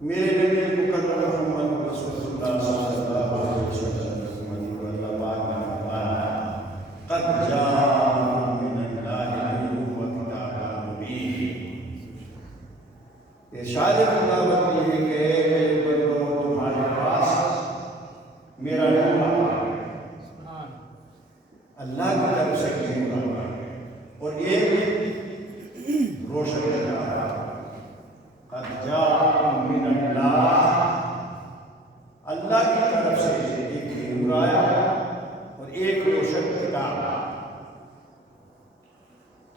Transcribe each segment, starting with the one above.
میرے نبی مکرم محمد رسول اللہ صلی اللہ علیہ وسلم کو اللہ پاک نے فرمایا قد جاءکم من اللہ نور و کتاب مبین۔ ارشاد خداوند یہ کہ میرے بندو تمہارے پاس میرا نور اللہ کی طرف سے نور اور ایک روشن کتاب قد جاءکم من اللہ، اللہ کی طرف سے ایک نور آیا اور ایک روشن کتاب۔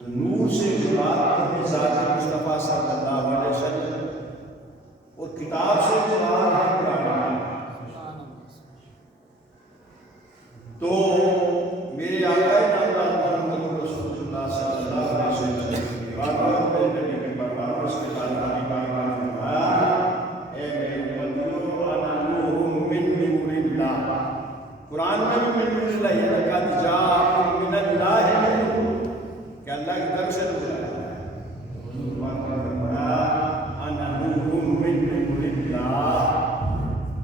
تو نور سے مراد ذات مصطفیٰ صلی اللہ علیہ وسلم اور کتاب سے مراد ہے قرآن۔ تو میرے آقا نامدار محمد رسول اللہ صلی اللہ علیہ وسلم کے پرورش کے بعد قرآن میں بھی من نور اللہ ہے قد جاءکم من اللہ نور، کہ اللہ کی طرف سے نور ہے۔ حضور پاک نے فرمایا انا نور من نور اللہ،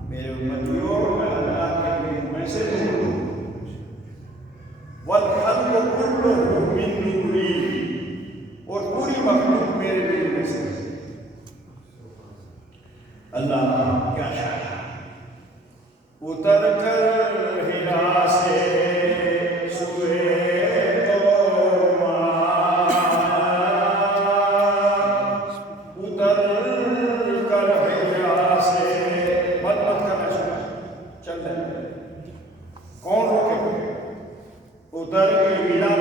میرے امتیوں میں اللہ کے نور میں سے نور ہوں۔ والخلق كله من نوری، اور پوری مخلوق میرے نور میں سے۔ اللہ کیا شاید اتر کر ہرا سے سوئے اتر کر ہرا سے مت کرنا چل رہے کون روکے اتر کے ملا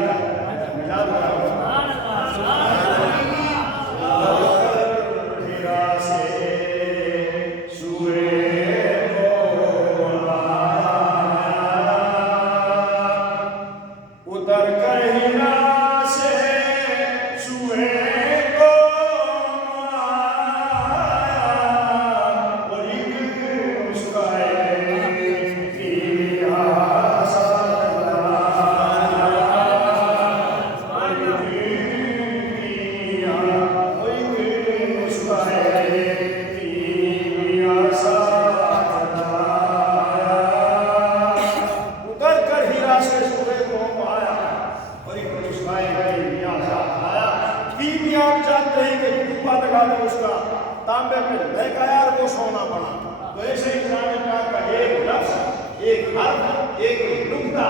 تانبے میں لہکایا اور وہ سونا پڑا۔ تو ایسے ہی قرآن پاک کا ایک لفظ، ایک حرف، ایک نقطہ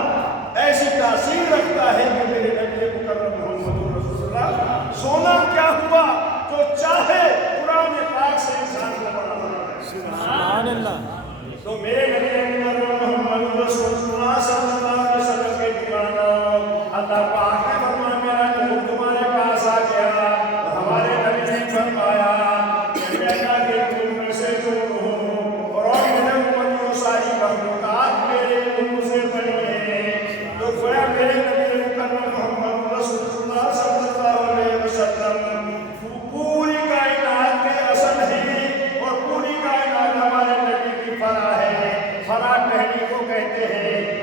ایسی تاثیر رکھتا ہے کہ میرے نبی مکرم محمد رسول اللہ سونا کیا ہوا جو چاہے قرآن پاک سے انسان کو بنا ہے۔ سبحان اللہ۔ تو میرے نبی مکرم محمد رسول اللہ صلی اللہ علیہ وسلم کے دیوانہ اللہ پاک نے فرمایا میرا نور تمہارے پاس آ گیا، اور ہمارے نبی نے فرمایا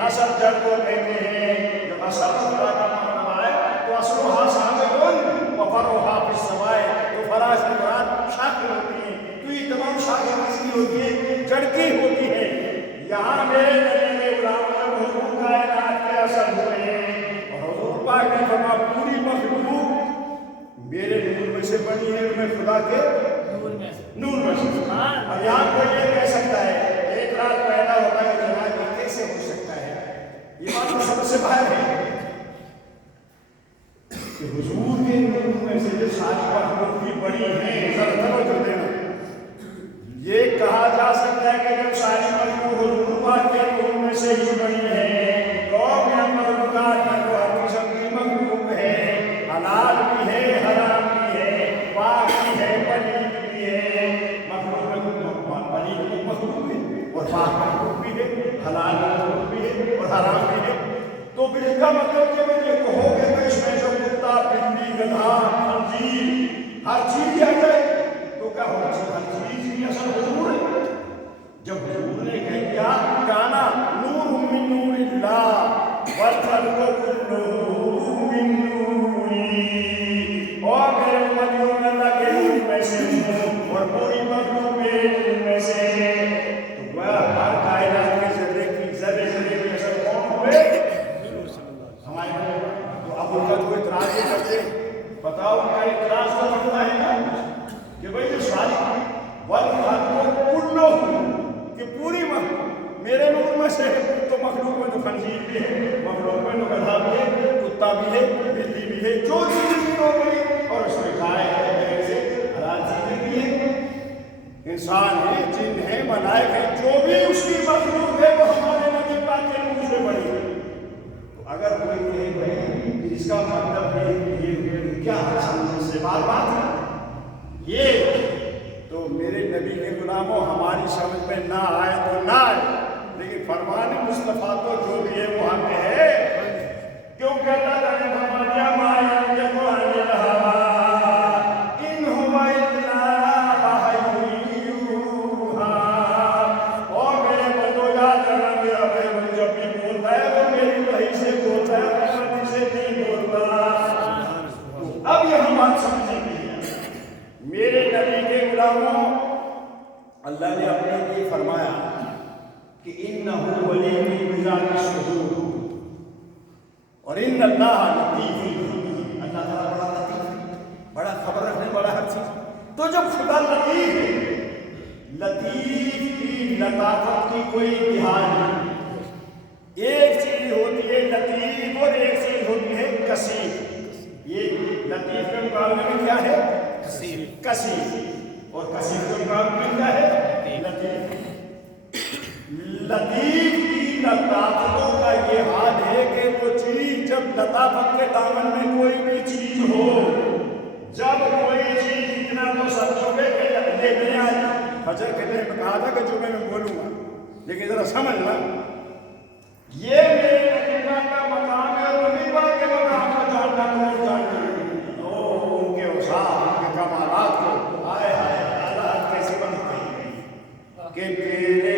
اصل جڑ کو کہتے ہیں، جب اصل خدا کا معنی ہے تو اصلها ثابت و فرعها فی السماء، تو فرع سے مراد شاخیں ہوتی ہیں، تو یہ تمام شاخیں کسی ہوتی ہیں، جڑ کی ہوتی ہیں۔ یہاں میرے نبی نے غلام حضور کائنات کے اصل ہوئے ہیں، اور حضور پاک نے فرمایا پوری مخلوق میرے نور میں سے بنی ہے، میں خدا کے نور میں سے۔ اور یہاں کوئی یہ کہہ سکتا ہے ایک رات پیدا ہوتا ہے جناب کیسے ہو سکتا ہے، یہ بات تو سب سے باہر ہے کہ حضور کے نور میں سے جو ساری مخلوق کی بڑی ہیں، توجہ دینا، یہ کہا جا سکتا ہے کہ جب ساری مخلوق حضور پاک کے نور میں سے ہی بڑی ہے تو میں مخلوقات میں تو ہر قسم کی مخلوق ہے، حلال بھی ہے، حرام بھی ہے، پاک بھی ہے، پلید بھی ہے۔ مخلوق میں پلید مخلوق ہے اور پاک مخلوق بھی ہے، حلال مخلوق بھی ہے اور حرام بھی ہے۔ تو پھر اس کا مطلب کہ میں یہ کہو گے کہ اس میں جو کتا، بلی، گدھا، خنزیر ہر چیز آ جائے تو کیا ہونا چاہیے؟ ہر چیز کی اصل حضور ہے۔ جب حضور نے کہہ دیا کانا نور من نور اللہ والخلق كله من نوری، اور میرے امتیوں میں اللہ کے نور میں سے ہوں، والخلق کلہ کہ پوری میرے نور میں سے تو مخلوق میں تو خنزیر بھی ہے، مخلوق میں تو گدھا بھی ہے، کتا بھی ہے، بلی بھی ہے، جو چیز بھی اور اس میں گائے ہے، بھینس ہے، حلال چیزیں بھی ہے، انسان ہے، جن ہے، ملائک ہے، جو بھی اس کی مخلوق ہے وہ ہمارے نبی پاک کے نور سے بڑی ہے۔ تو اگر کوئی کہے بھائی اس کا مطلب یہ کیا سمجھ سے بات ہے یہ، تو میرے نبی کے غلاموں ہماری سمجھ میں نہ آئے تو نہ آئے، لیکن فرمان مصطفیٰ تو جو بھی ہے وہ ہم ہے، کیونکہ اللہ تعالیٰ نے فرما دیا ما ينطق عن الهوى ان هو الا وحی یوحی۔ اور میرے بندو یاد رکھنا میرا پیغمبر جب بھی بولتا ہے وہ میری وحی سے بولتا ہے، اپنی مرضی سے نہیں بولتا۔ اب یہ ہم بات سمجھیں گے، میرے نبی کے غلاموں اللہ نے اپنے لیے فرمایا کہ انہ ولی بذات الصدور، اور ان اللہ لطیف خبیر، اللہ تعالیٰ بڑا لطیف ہے، بڑا خبر رکھنے والا ہر چیز۔ تو جب خدا لطیف ہے، لطیف کی لطافت کی کوئی انتہا نہیں۔ ایک چیز ہوتی ہے لطیف اور ایک چیز ہوتی ہے کثیر۔ یہ لطیف کے مقابلے میں کیا ہے؟ کثیر، اور کثیر کے مقابلے میں کیا ہے؟ لطیف۔ لطیف کی لطافتوں کا یہ حال ہے کہ وہ چیز جب لطافت کے دامن میں کوئی بھی چیز ہو، جب کوئی چیز اتنا تو سمجھو گے کہ لگنے میں آئی۔ فجر کے دن میں کہا تھا کہ جو میں بولوں گا، لیکن ذرا سمجھنا یہ میرے نبی کا مقام ہے، اور نبی پاک کے مقام کو جاننا کون جاننا ان کے اوصاف، ان کے کمالات کو آئے آئے حالات کیسے بنتے ہیں کہ تیرے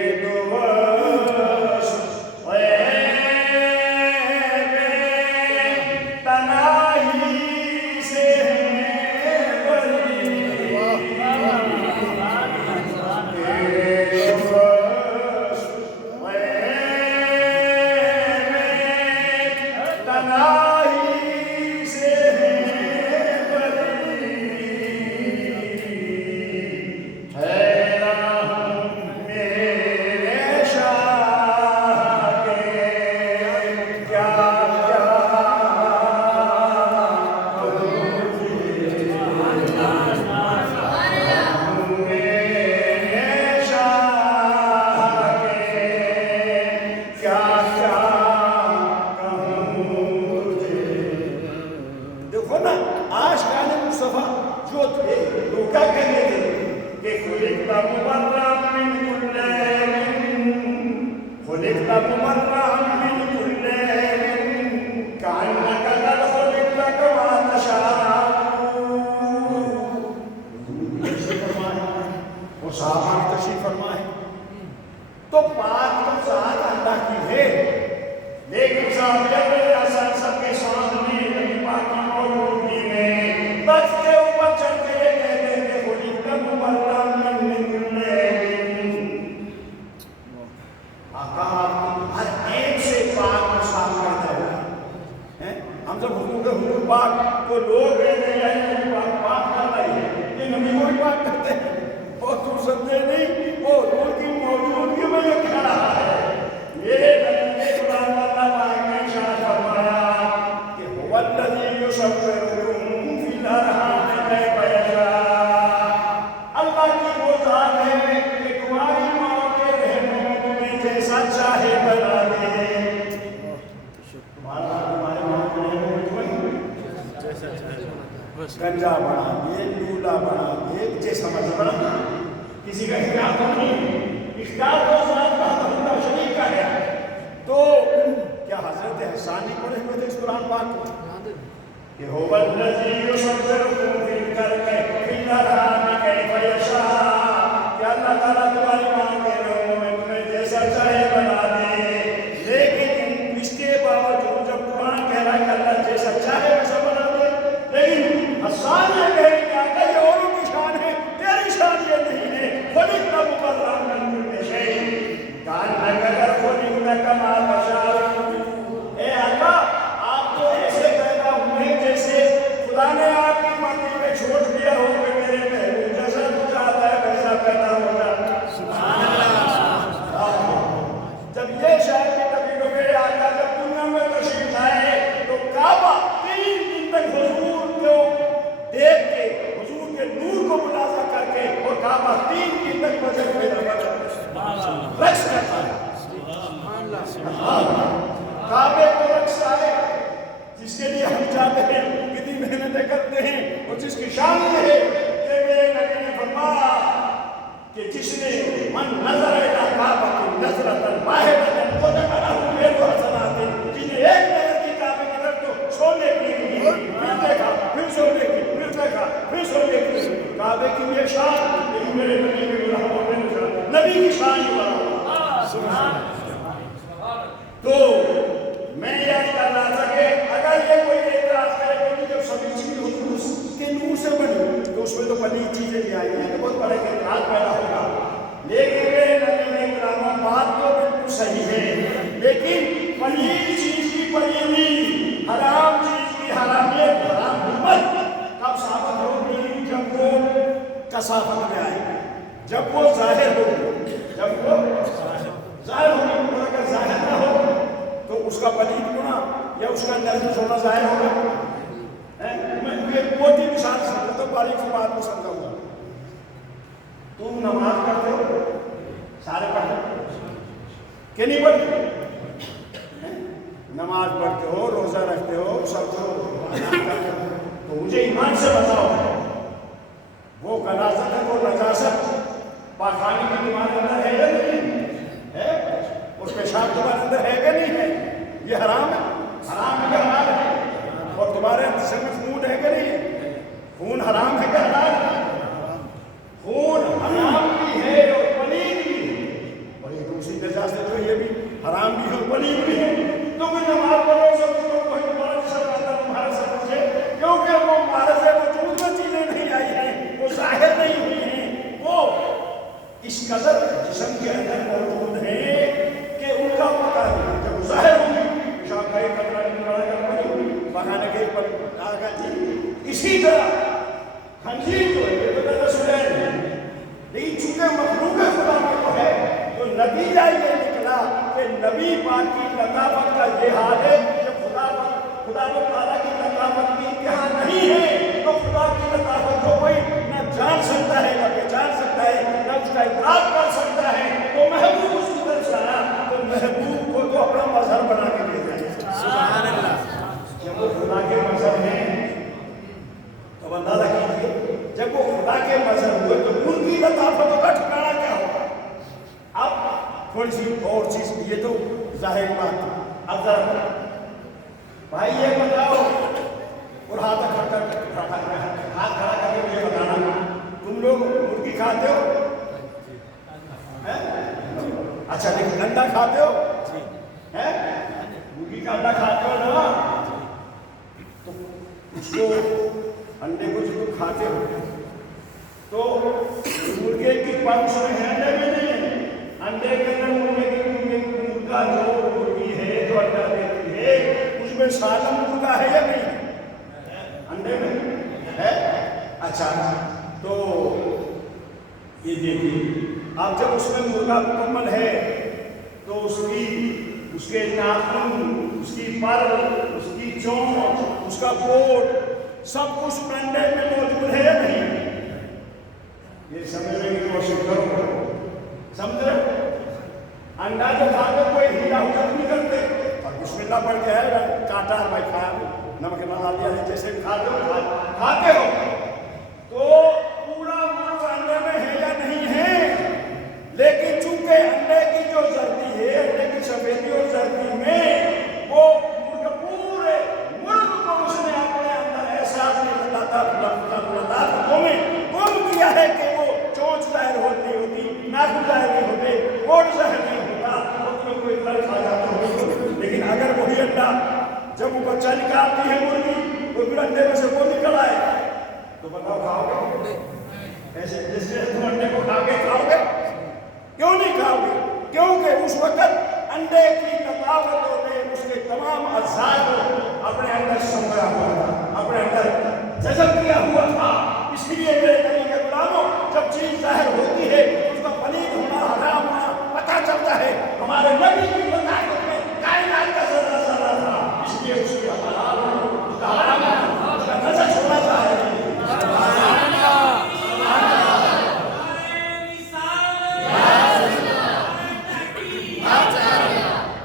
گنجا بنا دے، لولا بنا دے، جیسا مرضی بنا دے، کسی کا اختیار تو نہیں، اختیار تو ذات وحدہ لا شریک کا ہے۔ تو کیا حضرت حسان نہیں پڑھے ہوئے تھے اس قرآن پاک کو کہ هو الذی یصورکم فی الارحام کیف یشاء، کہ اللہ تعالیٰ تمہاری ماں کے رحموں میں تمہیں جیسا چاہے بنا دے، لیکن اس کے باوجود جب قرآن کہہ رہا ہے کہ اللہ جیسا چاہے ویسا بنا دے، لیکن حسان یہ کہہ رہا ہے کہ یہ اوروں کی شان ہے، تیری شان یہ نہیں ہے۔ خلقت مبرأ من کل شیء کأنک قد خلقت کما تشاء۔ اے اللہ آپ تو ایسے پیدا ہوئے جیسے خدا نے آپ کی مرضی پہ چھوڑ دیا ہو کہ میرے نبی کی شان ہی بڑا. تو میں یاد کر رہا تھا کہ اگر یہ کوئی اعتراض کرے کہ جب سبھی چیز حضور کے نور سے بنی تو اس میں تو پلیت چیزیں بھی آئی ہیں تو بہت بڑے اعتراض پیدا ہوگا. لیکن نبی کرام بات تو بالکل صحیح ہے، لیکن پلیت چیز کی پلیتی، حرام چیز کی حرامیت، حرام حرمت کب ثابت ہوگی؟ جب وہ کثافت میں آئے، جب وہ ظاہر ہوگی، جب وہ ظاہر ہوگی. اور اگر ظاہر نہ ہو تو اس کا پلیت ہونا یا اس کا نجس ہونا ظاہر ہوگا. میں موٹی مثال سمجھتا ہوں، باریک سی بات کو سمجھا ہوا. تم نماز پڑھتے ہو، سارے پڑھتے ہو کہ نہیں پڑھتے؟ نماز پڑھتے ہو، روزہ رکھتے ہو، سب تو مجھے ایمان سے بتاؤ، وہ غلاظت ہے، وہ نجاست پاخانے کی تمہارے اندر ہے یا نہیں ہے؟ اس پیشاب تمہارے اندر ہے کہ نہیں ہے؟ یہ حرام ہے، حرام ہے کہ حلال ہے؟ اور تمہارے جسم میں خون ہے کہ نہیں ہے؟ خون حرام ہے کہ حلال ہے؟ خون حرام بھی ہے اور پلید بھی ہے، اور یہ دوسری نجاست جو یہ بھی حرام بھی ہے اور پلید بھی ہے. تم نماز پڑھو، سب کو کوئی تمہارا جسم آتا تمہارا سب سے، کیونکہ وہ معرض وجود میں چیزیں نہیں آئی ہیں، وہ ظاہر نہیں ہوئی ہیں، وہ اس قدر جسم کے اندر موجود ہیں کہ ان کا پتہ نہیں. جب ظاہر ہوگی پیشاب کا ایک قطرہ نکالا کر پڑی بہانے کے پر آگا جی. اسی طرح خنزیر جو ہے یہ تو نجس ہے، لیکن چونکہ مخلوق خدا میں تو ہے تو نتیجہ یہ نکلا کہ نبی پاک کی لطافت کا یہ حال ہے. جب خدا تعالیٰ کی لطافت کی انتہا نہیں ہے تو خدا کی لطافت کو کوئی نہ جان سکتا ہے، نہ پہچان سکتا ہے، نہ اس کا ادراک کر سکتا ہے. تو محبوب اس کی طرف سے آیا تو محبوب کو تو اپنا مظہر بنا کے دے دیا. سبحان اللہ. جب وہ خدا کے مظہر ہیں تو اندازہ کیجیے، جب وہ خدا کے مظہر ہوئے تو ان کی لطافتوں کا ٹھکانا کیا ہوگا؟ اب تھوڑی سی اور چیز، یہ تو ظاہر بات ہے. اب ذرا بھائی یہ بتاؤ، اور ہاتھ کھڑا کر کے مجھے بتانا، تم لوگ مرغی کھاتے ہو؟ اچھا لیکن انڈا کھاتے ہو؟ مرغی کا انڈا کھاتے ہو نا؟ تو اس کو انڈے کو جو کھاتے ہو تو مرغے کی پنکھ میں ہے انڈے میں نہیں ہے، انڈے کے اندر مرغا جو مرغی ہے جو انڈا دیتی ہے اس میں سالم مرغا ہے یا نہیں؟ انڈے میں ہے. اچھا تو یہ دیکھیے، اب جب اس میں مرغا مکمل ہے تو اس کے ناخن، اس کی پر، اس کی چونچ، اس کا کوٹ، سب کچھ انڈے میں موجود ہے یا نہیں؟ یہ سمجھنے کی کوشش کرو. سمجھ رہے؟ انڈا جو کھاتے کوئی ہیلا حجت نہیں کرتے اور بسم اللہ پڑھ کے ہے کاٹا بھائی کھایا نمک ڈال دیا جیسے کھاتے ہو تو پورا مرغ انڈے میں ہے یا نہیں ہے؟ لیکن چونکہ انڈے کی جو زردی ہے، انڈے کی سفیدی اور زردی میں وہ پورے مرغ کو اس نے اپنے اندر احساس میں لطافتوں میں گم کیا ہے کہ وہ چونچ ظاہر نہیں ہوتی، ناخن ظاہر نہیں ہوتے، کوٹ ظاہر نہیں ہوتا، اس میں کوئی فرق کھا جاتا ہو. لیکن اگر وہی انڈا جب وہ بچہ نکالتی ہے مرغی تو پھر انڈے میں سے وہ نکل آئے تو بتاؤ کھاؤ گے؟ ایسے جیسے تم انڈے کو کھا کے کھاؤ گے؟ کیوں نہیں کھاؤ گے؟ کیونکہ اس وقت انڈے کی لطافتوں نے اس کے تمام اجزاء کو اپنے اندر سمجھا ہوا تھا، اپنے اندر جذب کیا ہوا تھا. اس لیے میرے نبی کے غلاموں، جب چیز ظاہر ہوتی ہے اس کا پلید ہونا، حرام ہونا پتہ چلتا ہے. ہمارے نبی کی لطافت میں کائنات کا ذرہ ذرہ تھا، اس لیے اس کا حلال ہونا، اس کا حرام ہونا، اس کا نجس ہونا چاہیے.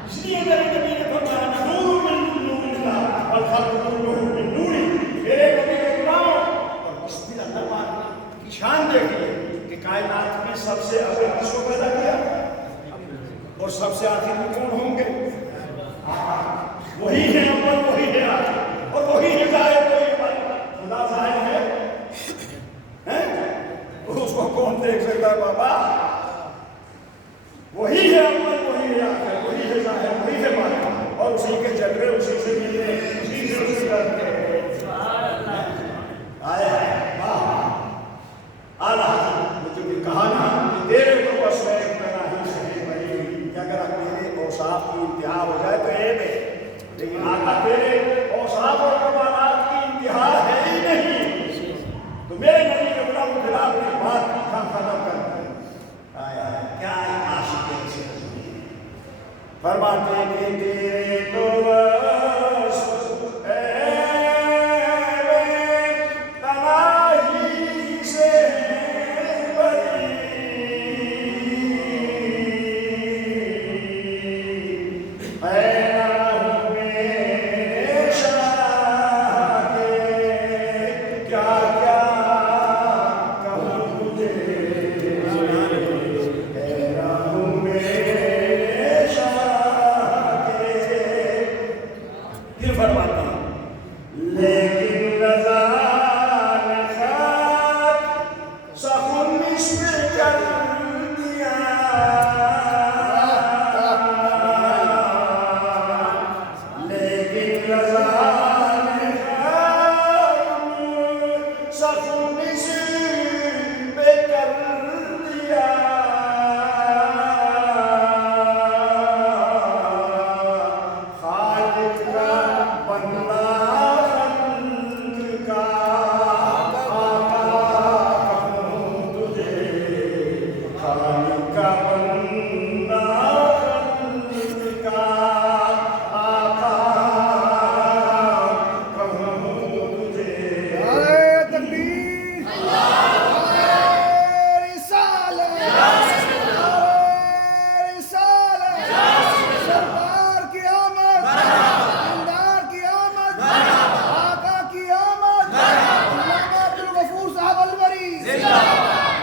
اس لیے میرے نبی نے فرمایا نور من نور اللہ والخلق كلهم من نور. میرے نبی کے غلاموں، اور اس دن اللہ پاک کی شان دیکھیے کہ کائنات میں سب سے اول کس کو پیدا کیا اور سب سے آخر میں کون ہوں گے؟ وہی ہے اول، وہی ہے آخر، اور وہی ہے ظاہر، وہی ہے خدا ظاہر ہے. اس کو کون دیکھ سکتا ہے بابا؟ وہی ہے اول، وہی ہے آخر، وہی ہے ظاہر، وہی ہے باطن، اور اسی کے جلوے اسی سے ملنے، اسی سے اسی کرتے ہیں۔ آئے واہ اعلیٰ حضرت جو بھی کہا نا کہ تیرے تو بس میں پناہی سے بڑی ہوئی، کہ اگر تیرے اوصاف کی انتہا ہو جائے تو عیب ہے، لیکن آقا تیرے اوصاف اور کمالات کی انتہا ہے ہی نہیں، تو میرے نبی کے غلام خدا اپنی بات کی ختم کر دیں۔ آیا کیا عاشق رسول فرماتے ہیں کہ تیرے تو بس تنہائی سے بڑی، اے راہ میرے شاہ کے کیا کیا کہوں تجھے، اے راہ میرے شاہ کے۔ پھر فرماتے ہیں لیکن رضا نے خط سخن مشق کر دیا، لیکن رضا نے خط سخن مشق کر دیا، خالق کا بندہ خلق کا آقا کہوں تجھے، خالق کا بندہ خلق کا آقا کہوں تجھے۔ تکبیر، رسالت، رسالت، سرکار کی آمد، دلدار کی آمد، آقا کی آمد، علامہ عبدالغفور صاحب البری۔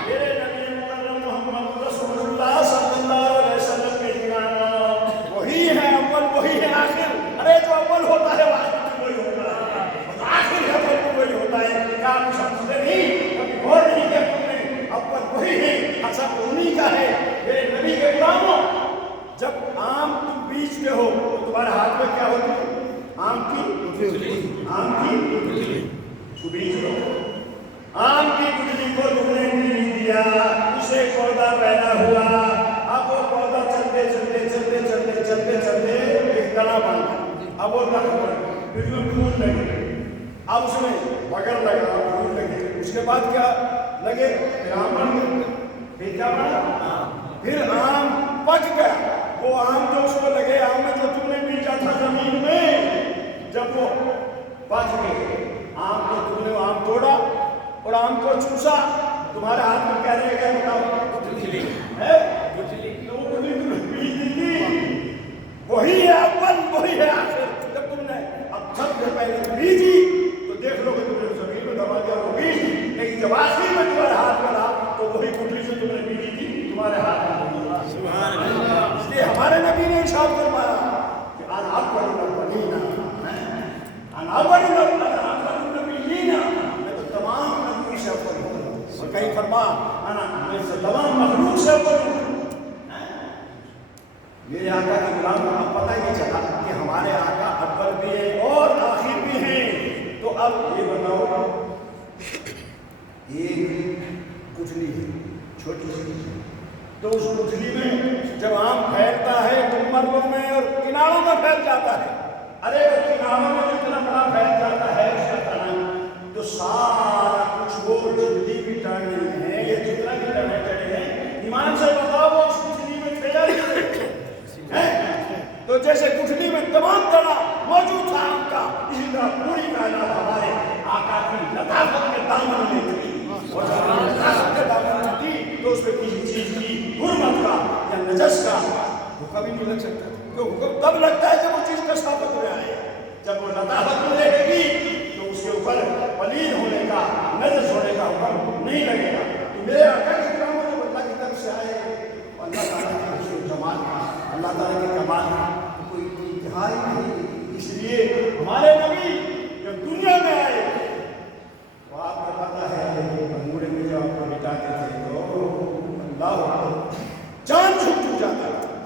میرے نبی مکرم محمد رسول اللہ صلی اللہ علیہ وسلم کے نام وہی ہے اول، وہی ہے آخر۔ ارے جو اول ہوتا ہے وہ آخر بھی وہی ہوتا ہے، اور آخر ہے وہ بھی وہی ہوتا ہے۔ کیا آپ سمجھتے نہیں؟ کبھی غور نہیں کیا تم نے؟ اول وہی ہے، اصل انہی کا ہے۔ میرے نبی کے غلاموں، جب آم تم بیچتے ہو تو تمہارے ہاتھ میں کیا ہوتی ہے؟ آم کی گٹلی کو بیچ دو، آم کی گٹلی کو تم نے بیچ دیا، اسے پودا پیدا ہوا، اب وہ پودا چلتے چلتے چلتے چلتے چلتے چلتے ایک تنا بن گیا، اب وہ تنا بن گیا، پھر اس میں پھول لگے، اب اس میں بگر لگا، پھول لگے، اس کے بعد کیا لگے؟ پھر آم بن گیا، پھر کیا بنا؟ پھر آم پک گیا۔ وہ آم جو اس کو لگے، آم میں جو تم نے بیچا تھا زمین میں، جب وہ پک گئے، آم کو تم نے آم توڑا اور آم کو چوسا، تمہارے ہاتھ میں کیا رہے گا بتاؤ؟ گٹلی ہے، گٹلی تو وہ گٹلی تم نے بیچ دی تھی۔ وہی ہے اول، وہی ہے آخر۔ جب تم نے اب سب سے پہلے بیجی تو دیکھ لو کہ تم نے زمین میں دبا دیا وہ بیج، لیکن جب آخر میں تمہارے ہاتھ میں رہا تو وہی گٹلی سے تم نے بیجی تھی تمہارے ہاتھ میں۔ اس لیے ہمارے نبی نے ارشاد فرمایا کہ انا اول الاولین، انا اول النبیین، میں تو تمام نبی سے اول ہوں، اور کہیں فرما میں سے تمام مخلوق سے اول ہوں۔ میرے آقا کے غلام کو اب پتہ ہی نہیں چلا کہ ہمارے آقا اول بھی ہیں اور آخر بھی ہیں۔ تو اب یہ بتاؤ، ایک گٹھلی ہے چھوٹی سی، تو اس گٹھلی میں جب آم پھیلتا ہے تو مربوں میں اور کناروں میں پھیل جاتا ہے۔ ارے وہ کناروں میں جتنا بڑا پھیل جاتا ہے اس کا تنا، تو سارا کچھ وہ جتنی بھی ٹہنے ہیں یا جتنا بھی ٹہنے چڑھے ہیں، ایمان سے بتاؤ وہ اس گٹھلی میں پھیلا نہیں ہے۔ تو جیسے گٹھلی میں تمام تنا موجود تھا آم کا، اسی طرح پوری کائنات ہمارے آقا کی لطافت کے دامن میں تھی، اور جب لطافت کے دامن میں تھی تو اس پہ کسی چیز کی حرمت کا یا نجس کا حکم ہی نہیں لگ سکتا، کیوں حکم تب لگتا ہے جب وہ چیز کثافت میں آئے، جب وہ لطافت میں رہے گی تو اس کے اوپر پلید ہونے کا، نجس ہونے کا حکم نہیں لگے گا۔ تو میرے آقا کے غلاموں جب اللہ کی طرف سے آئے، اللہ تعالیٰ کے حسن جمال کا، اللہ تعالیٰ کے کمال کا کوئی انتہا ہی نہیں۔ اس لیے ہمارے نبی جب دنیا میں آئے تو آپ کو پتا ہے انگوڑے میں جب آپ کو بٹاتے تھے تو اللہ چاند جھک جاتا ہے۔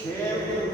6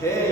6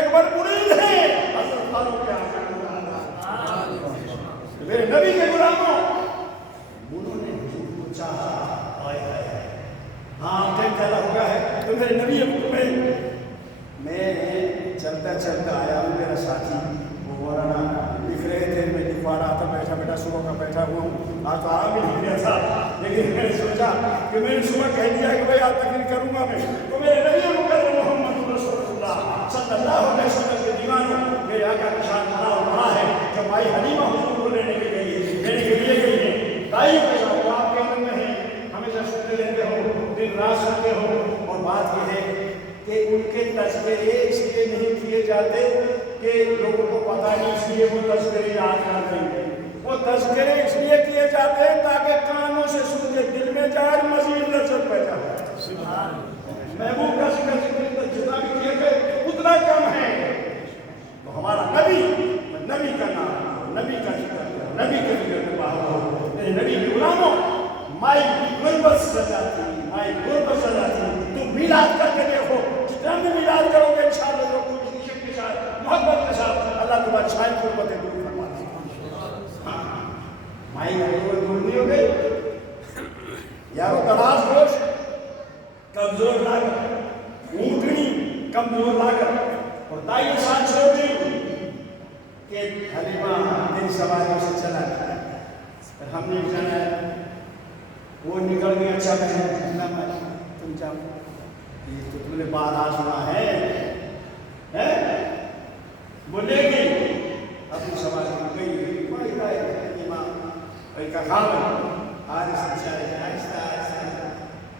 اکبر مرید ہیں حضرت فاروق اعظم۔ میرے نبی کے غلاموں انہوں نے حضور کو چاہا، آئے آئے ہاں ٹائم پھیلا ہو گیا ہے تو میرے نبی میں چلتا چلتا آیا ہوں، میرا ساتھی وہ مولانا لکھ رہے تھے، میں لکھوا رہا تھا بیٹھا بیٹھا، صبح کا بیٹھا ہوا ہوں، آج تو آرام ہی لکھ گیا تھا، لیکن میں نے سوچا کہ میں نے صبح کہہ دیا کہ بھائی آج تقریر کروں گا میں، تو میرے نبی مکرم محمد رسول اللہ صلی اللہ علیہ وسلم کے دیوانوں میرے آقا کا شان بڑا اور بڑا ہے، جب مائی حلیمہ حضور کو لینے کے لیے گئی ہے، دائی کے ساتھ آپ کے من میں ہیں، ہمیشہ سنتے رہتے ہو، دن رات سنتے ہو، اور بات یہ ہے کہ ان کے تذکرے اس لیے نہیں کیے جاتے کہ لوگوں کو پتہ نہیں، اس لیے وہ تذکرے یاد کر دیں گے، وہ تذکرے اس لیے کیے جاتے ہیں تاکہ کانوں سے سن کے دل میں جائے، مزید لذت پیدا ہو۔ محبوب کا ذکر جتنا بھی کیے گئے اتنا کم ہے، تو ہمارا نبی کا نام، نبی کا ذکر، نبی کے ذکر میں باہر ہو، میرے نبی کے غلاموں مائی غربت سجاتی، مائی غربت سجاتی، تم میلاد کر کے دیکھو، جتنا بھی میلاد کرو گے انشاءاللہ جو کچھ عشق کے ساتھ، محبت کے ساتھ، اللہ تمہاری ساری غربتیں دور فرما دے گا۔ مائی غربت دور نہیں ہو گئی، یارو دراز گوشت کمزور لاگت، اونٹنی کمزور لاگت، اور دائی ساتھ چھوڑ دی کہ حلیمہ دن سواریوں سے چلا گیا، ہم نے جانا ہے وہ نکل گیا، اچھا تم جاؤ، یہ تو تم نے بارہ سنا ہے بولے گی اپنی سواری گئی کوئی کا کام آہستہ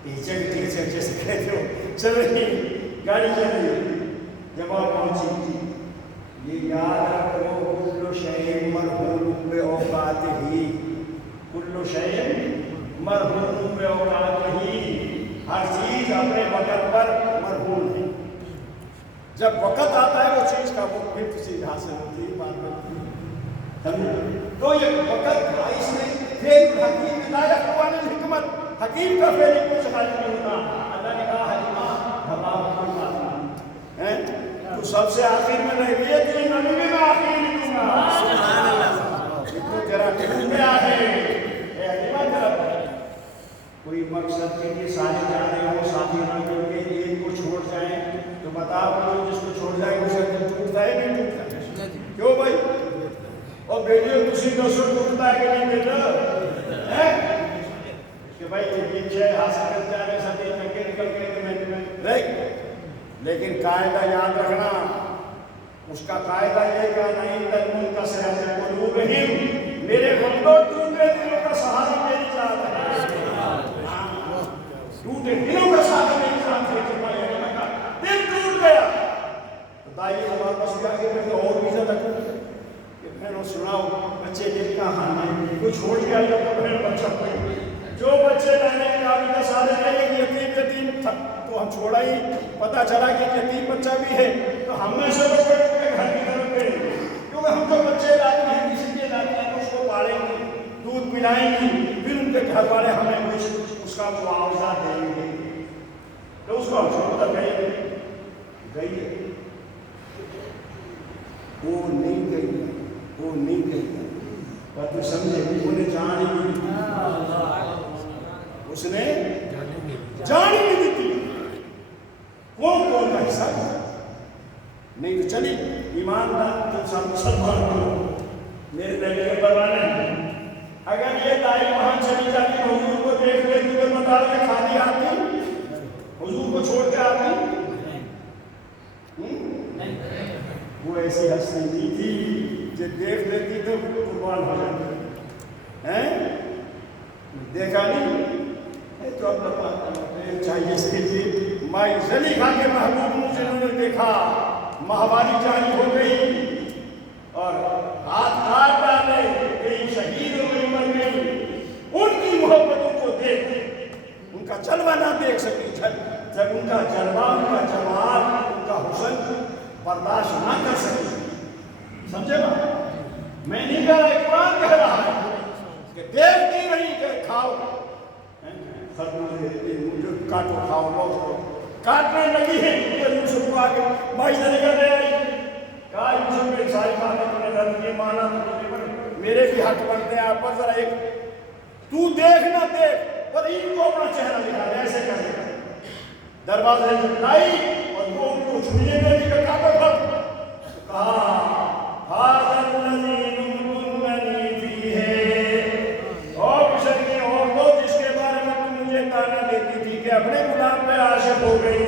ٹیچر جیسے کہتے ہو چل رہی گاڑی چل رہی، جب آپ پہنچی یہ یاد رکھو کل شیء مرہون بأوقاتہ، کل شیء مرہون بأوقاتہ، ہر چیز اپنے وقت پر مرہون ہے، جب وقت آتا ہے وہ چیز کا وہ پھر چیز حاصل ہوتی ہے، بات بنتی ہے، تو یہ وقت اس میں فعل حکیم لا یخلو عن الحکمت، حکیم کا فعل کچھ خالی نہیں ہوتا، اللہ نے کہا حلیمہ حباب کوئی بات نہیں، تو سب سے آخر میں رہ گئی ہے، تجھے نبی میں آخر نہیں دوں گا، سبحان اللہ، تو تیرا کیوں کیا ہے اے حلیمہ طرف کوئی مقصد کے لیے سارے جا رہے ہو، ساتھی نہ جوڑ کے ایک کو چھوڑ جائیں تو بتاؤ جس کو چھوڑ جائے اسے دل ٹوٹتا ہے نہیں ٹوٹتا ہے؟ کیوں بھائی؟ اور بیٹیوں تسی دوسروں ٹوٹتا ہے کہ نہیں بیٹا کہ بھائی یہ شے حاصل کر جائے ساتھی چنگے نکل کے میں رہ، لیکن قاعدہ یاد رکھنا، اس کا قاعدہ یہ کہ نہیں تنمون کا سیاست قلوبہم، میرے بندوں ٹوٹے دلوں کا سہارا میری ذات ہے، ٹوٹے دلوں کا سہارا میری ذات ہے، دل ٹوٹ گیا تو دائی ہمارے پاس بھی آگے میں اور بھی زیادہ کروں کہ بہنوں سناؤ بچے کے کہاں ہیں، کوئی چھوڑ گیا یا تو بہن بچہ کوئی، جو بچے لانے کے قابل کا سارے رہے گا یتیم تو ہم چھوڑا ہی، پتہ چلا کہ یتیم بچہ بھی ہے تو ہم میں سے تو کوئی گھر کی طرف گئے، کیونکہ ہم جو بچے لاتے ہیں کسی کے لاتے ہیں اس کو پالیں گے، دودھ پلائیں گے، پھر ان کے گھر والے ہمیں کچھ اس کا معاوضہ دیں گے، تو اس کو ہم چھوڑ کر گئی وہ نہیں گئی پر تو سمجھے وہ نے جان ہی نہیں دی، اس نے جان ہی نہیں دی، کون کا حصہ نہیں تو چلی ایماندار تو سب مسلمان ہو، میرے نبی کے پروانے اگر یہ دائی وہاں چلی جاتی حضور کو دیکھ لیتی تو مطالعہ میں کھاتی آتی، حضور کو چھوڑ کے آتی، وہ ایسی ہستی نہیں تھی جو دیکھ لیتی تو قربان ہو جاتی ہے، دیکھا نہیں تو اپنا چاہیے اس کے لیے مائی زلیخا کے محبوب مجھے انہوں نے دیکھا، ماہواری جاری ہو گئی اور ہاتھ کاٹ ڈالے، کئی شہید ہو گئی، مر گئی، ان کی محبتوں کو دیکھ ان کا جلوہ نہ دیکھ سکی، جب ان کا جلوہ، ان کا جمال، ان کا حسن برداشت نہ کر سکی، سمجھے گا؟ میں نہیں کہہ رہا، قرآن کہہ رہا ہے کہ دیکھتی نہیں کہ کھاؤ مجھے کاٹو کھاؤ، کاٹنے لگی ہے یوسف کو آگے مائی زلیخا لے آئی، حق بنتے ہیں آپ پر ذرا ایک تو دیکھ نہ دیکھ پر ان کو اپنا چہرہ دکھا دے ایسے کر دے دروازے سے لائی اور وہ ان کو چھوڑیے میں بھی کہا کہا حاضر الذین کنتنی فیہ اور بشرگی اور وہ جس کے بارے میں تم مجھے تانا دیتی تھی کہ اپنے غلام پہ عاشق ہو گئی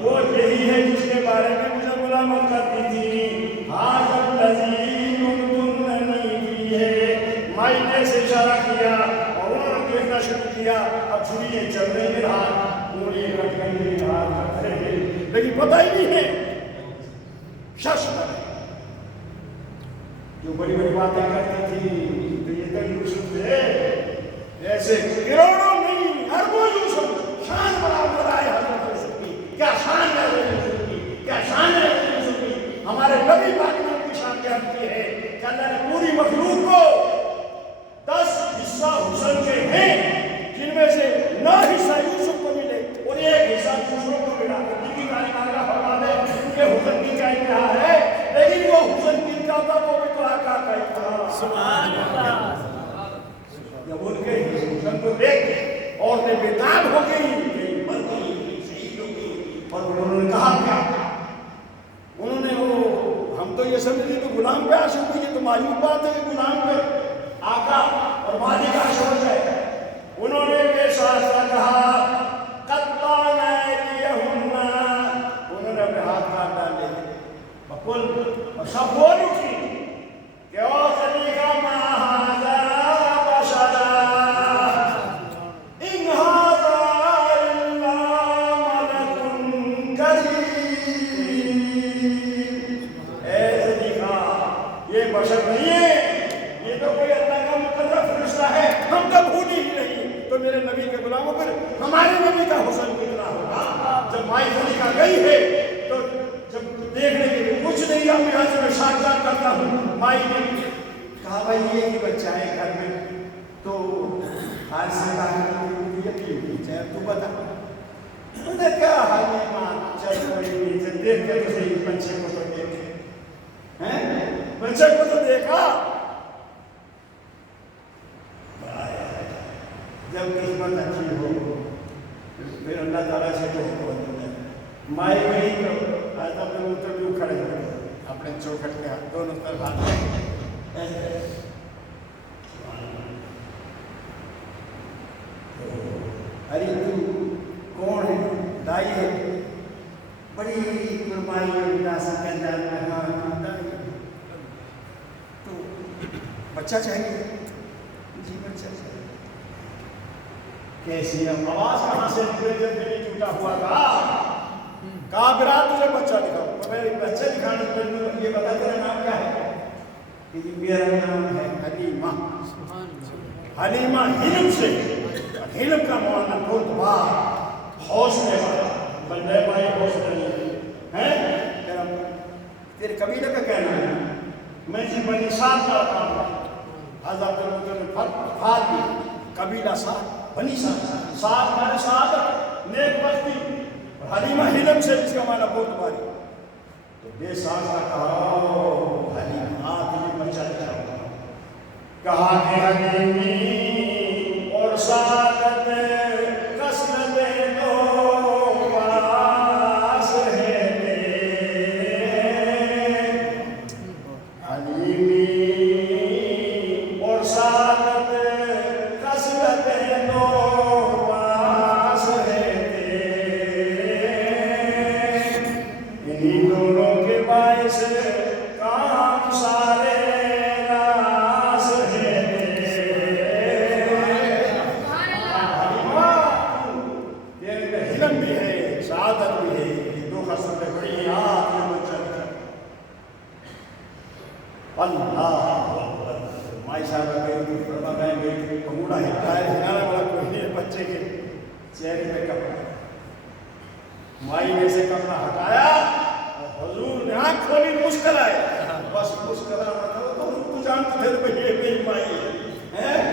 وہ یہی ہے جس کے بارے میں مجھے ملامت کرتی تھی حاضر الذین کنتنی فیہ مائی نے سے اشارہ کیا اور انہوں نے دیکھنا شروع کیا اب چھڑیے چل رہے ہیں ہاتھ انگلیاں کٹ گئی ہاتھ کٹ رہے لیکن پتہ ہی نہیں ہے شخص جو بڑی بڑی باتیں کرتی تھی تو یہ تو یوسف تھے ایسے کروڑوں نہیں اربوں یوسف شان بڑھائے حضرت یوسف کی کیا شان ہے حضرت یوسف کی کیا شان ہے حضرت یوسف کی ہمارے نبی پاک نے ان کی شان کیا کی ہے کہ اللہ نے پوری مخلوق کو 10 حصہ حسن کے ہیں جن میں سے 9 حصہ یوسف کو ملے اور 1 حصہ دوسروں کو ملا ان کی تعلیم کا فرما دے ان کے حسن کی کیا انتہا ہے لیکن وہ حسن کی انتہا تھا وہ بھی تو آقا کا انتہا سبحان اللہ جب ان کے حسن کو دیکھ کے عورتیں بےتاب ہو گئی مر گئی شہید ہو گئی اور انہوں نے کہا کیا انہوں نے وہ ہم تو یہ سمجھتے کہ غلام پہ عاشق ہوئی یہ تو معلوم بات ہے کہ غلام پہ آقا اور مالک عاشق ہو جائے انہوں نے بے ساتھ کہا قطعن ایدیہن انہوں نے اپنے ہاتھ کاٹ ڈالے بکل اور سب بول اٹھی کہ او زلیخا ما ھذا بشرا ان ھذا الا ملک کریم اے زلیخا یہ بشر نہیں ہے یہ تو کوئی اللہ کا مقرر فرشتہ ہے ہم تو بھولی ہی نہیں تو میرے نبی کے غلاموں پر ہمارے نبی کا حسن کتنا ہوگا جب مائی زلیخا گئی ہے تو جب دیکھنے کے لیے کچھ نہیں اب یہاں سے میں شاکار کرتا ہوں مائی نے کہا بھائی یہ ہی بچہ ہے گھر میں تو آج سے چاہے تو بتا انہوں نے کہا حلیمہ چل کوئی نہیں دیکھ کے تو صحیح بچے کو تو دیکھے بچے کو تو دیکھا جب قسمت اچھی ہو پھر اللہ تعالیٰ سے تو ہوتا ہے مائی گئی تو آج اپنے اتر بھی کھڑے ہوئے اپنے چوکھٹ کے دونوں طرف ہاتھ ارے تو کون ہے دائی ہے بڑی قربانی بنا سکتے ہیں تو بچہ چاہیے جی بچہ چاہیے کیسی آواز کہاں سے نکلے جب دل ٹوٹا ہوا تھا کہا برات تجھے بچہ دکھاؤ میں بچے دکھانے پر یہ بتا تیرا نام کیا ہے کہ میرا نام ہے حلیمہ حلیمہ حلم سے حلم کا معنی بہت بار حوصلے والا بندے بھائی حوصلے ہیں تیرے قبیلے کا کہنا ہے میں جی بنی سات کا کام حضرت المطلب فاطمی قبیلہ سات بنی سات مانے سعادت نیک بختی حلیمہ حلم سے جس کا معنی بہت باری تو بے ساتھ کا کہا حلیمہ تجھے بچہ دکھاؤ کہا کہ حلیمی اور سعادت قسمت دو پاس ہے حلیمی اور سعادت قسمت دو پاس ہے انہی دونوں کے باعث کام سارے چہرے پہ کپڑا مائی نے سے کپڑا ہٹایا اور حضور نے آنکھ کھولی مسکرائے بس مسکرانا تھا تو جانتے تھے کہ یہ میری مائی ہے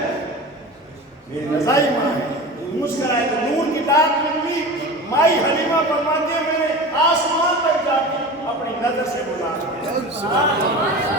میری رضائی ماں ہے مسکرائے تو نور کی داد نکلی مائی حلیمہ فرماتی ہے میں نے آسمان تک جا کے اپنی نظر سے بلا